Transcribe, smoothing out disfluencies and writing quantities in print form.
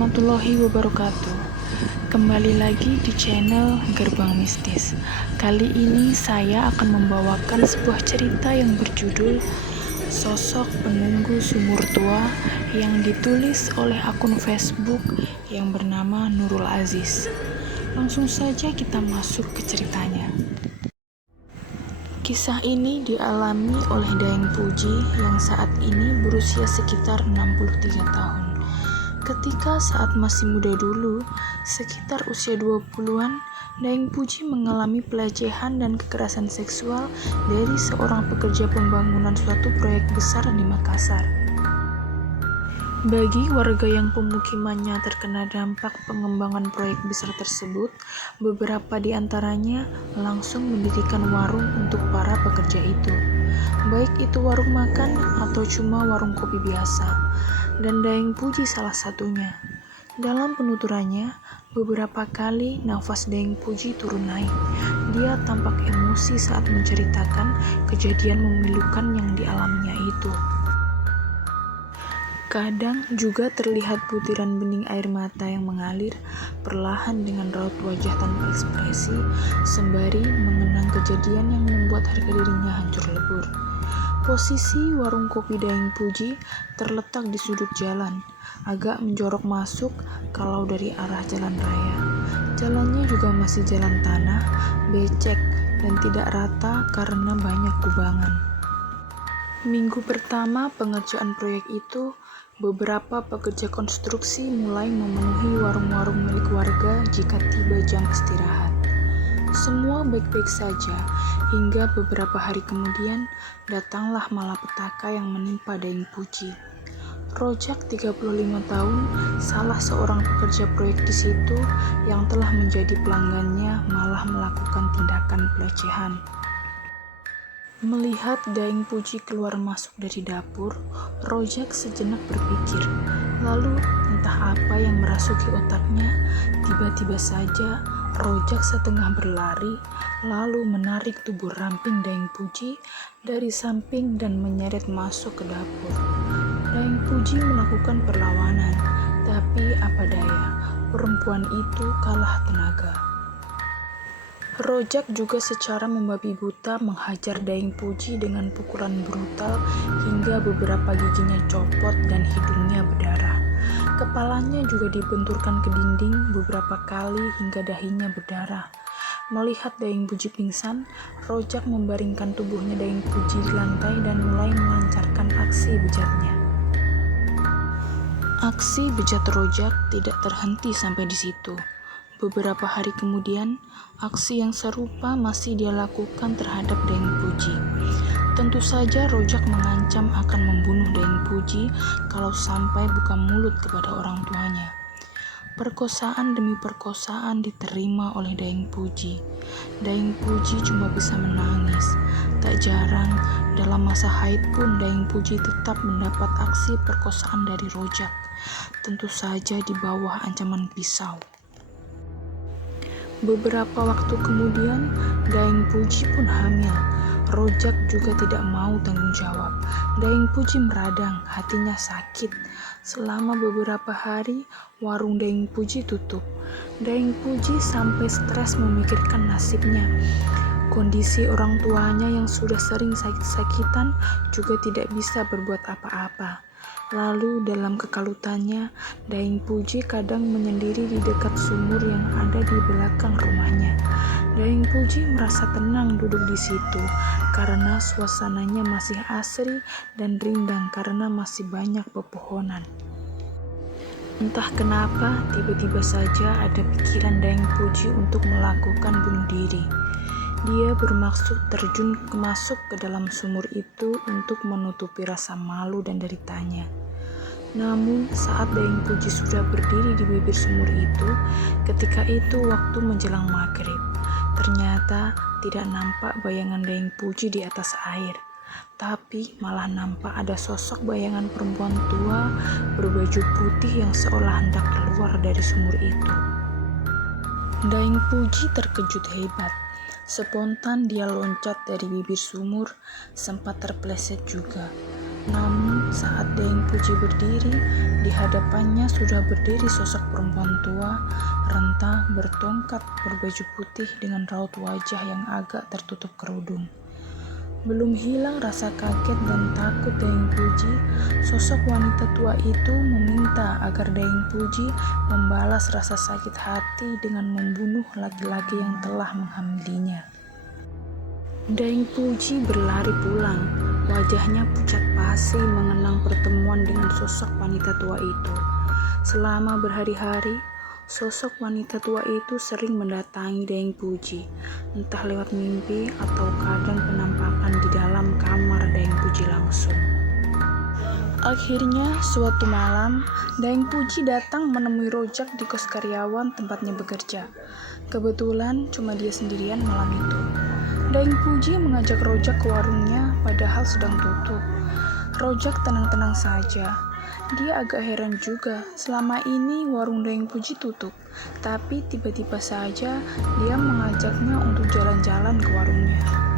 warahmatullahi wabarakatuh. Kembali lagi di channel Gerbang Mistis. Kali ini saya akan membawakan sebuah cerita yang berjudul Sosok Penunggu Sumur Tua yang ditulis oleh akun Facebook yang bernama Nurul Aziz. Langsung saja kita masuk ke ceritanya. Kisah ini dialami oleh Daeng Puji yang saat ini berusia sekitar 63 tahun. Ketika saat masih muda dulu, sekitar usia 20-an, Daeng Puji mengalami pelecehan dan kekerasan seksual dari seorang pekerja pembangunan suatu proyek besar di Makassar. Bagi warga yang pemukimannya terkena dampak pengembangan proyek besar tersebut, beberapa di antaranya langsung mendirikan warung untuk para pekerja itu. Baik itu warung makan atau cuma warung kopi biasa. Dan Daeng Puji salah satunya. Dalam penuturannya, beberapa kali nafas Daeng Puji turun naik. Dia tampak emosi saat menceritakan kejadian memilukan yang dialaminya itu. Kadang juga terlihat butiran bening air mata yang mengalir perlahan dengan raut wajah tanpa ekspresi, sembari mengenang kejadian yang membuat harga dirinya hancur lebur. Posisi warung kopi Daeng Puji terletak di sudut jalan, agak menjorok masuk kalau dari arah jalan raya. Jalannya juga masih jalan tanah, becek, dan tidak rata karena banyak kubangan. Minggu pertama pengerjaan proyek itu, beberapa pekerja konstruksi mulai memenuhi warung-warung milik warga jika tiba jam istirahat. Semua baik-baik saja, hingga beberapa hari kemudian datanglah malapetaka yang menimpa Daeng Puji. Rojak 35 tahun, salah seorang pekerja proyek di situ yang telah menjadi pelanggannya malah melakukan tindakan pelecehan. Melihat Daeng Puji keluar masuk dari dapur, Rojak sejenak berpikir. Lalu entah apa yang merasuki otaknya, tiba-tiba saja Rojak setengah berlari, lalu menarik tubuh ramping Daeng Puji dari samping dan menyeret masuk ke dapur. Daeng Puji melakukan perlawanan, tapi apa daya, perempuan itu kalah tenaga. Rojak juga secara membabi buta menghajar Daeng Puji dengan pukulan brutal hingga beberapa giginya copot dan hidungnya berdarah. Kepalanya juga dibenturkan ke dinding beberapa kali hingga dahinya berdarah. Melihat Daeng Puji pingsan, Rojak membaringkan tubuhnya Daeng Puji di lantai dan mulai melancarkan aksi bejatnya. Aksi bejat Rojak tidak terhenti sampai di situ. Beberapa hari kemudian, aksi yang serupa masih dia lakukan terhadap Daeng Puji. Tentu saja Rojak mengancam akan membunuh Daeng Puji kalau sampai buka mulut kepada orang tuanya. Perkosaan demi perkosaan diterima oleh Daeng Puji. Daeng Puji cuma bisa menangis. Tak jarang, dalam masa haid pun Daeng Puji tetap mendapat aksi perkosaan dari Rojak. Tentu saja di bawah ancaman pisau. Beberapa waktu kemudian, Daeng Puji pun hamil. Rojak juga tidak mau tanggung jawab. Daeng Puji meradang, hatinya sakit. Selama beberapa hari, warung Daeng Puji tutup. Daeng Puji sampai stres memikirkan nasibnya. Kondisi orang tuanya yang sudah sering sakit-sakitan juga tidak bisa berbuat apa-apa. Lalu dalam kekalutannya, Daeng Puji kadang menyendiri di dekat sumur yang ada di belakang rumahnya. Daeng Puji merasa tenang duduk di situ karena suasananya masih asri dan rindang karena masih banyak pepohonan. Entah kenapa, tiba-tiba saja ada pikiran Daeng Puji untuk melakukan bunuh diri. Dia bermaksud terjun masuk ke dalam sumur itu untuk menutupi rasa malu dan deritanya. Namun saat Daeng Puji sudah berdiri di bibir sumur itu, ketika itu waktu menjelang maghrib. Ternyata tidak nampak bayangan Daeng Puji di atas air, tapi malah nampak ada sosok bayangan perempuan tua berbaju putih yang seolah hendak keluar dari sumur itu. Daeng Puji terkejut hebat. Spontan dia loncat dari bibir sumur, sempat terpeleset juga. Namun saat Daeng Puji berdiri, di hadapannya sudah berdiri sosok perempuan tua, renta, bertongkat, berbaju putih dengan raut wajah yang agak tertutup kerudung. Belum hilang rasa kaget dan takut Daeng Puji, sosok wanita tua itu meminta agar Daeng Puji membalas rasa sakit hati dengan membunuh laki-laki yang telah menghamilinya. Daeng Puji berlari pulang, wajahnya pucat pasi mengenang pertemuan dengan sosok wanita tua itu. Selama berhari-hari, sosok wanita tua itu sering mendatangi Daeng Puji, entah lewat mimpi atau kadang penampakan di dalam kamar Daeng Puji langsung. Akhirnya, suatu malam, Daeng Puji datang menemui Rojak di kos karyawan tempatnya bekerja. Kebetulan cuma dia sendirian malam itu. Daeng Puji mengajak Rojak ke warungnya padahal sedang tutup. Rojak tenang-tenang saja. Dia agak heran juga, selama ini warung Daeng Puji tutup, tapi tiba-tiba saja dia mengajaknya untuk jalan-jalan ke warungnya.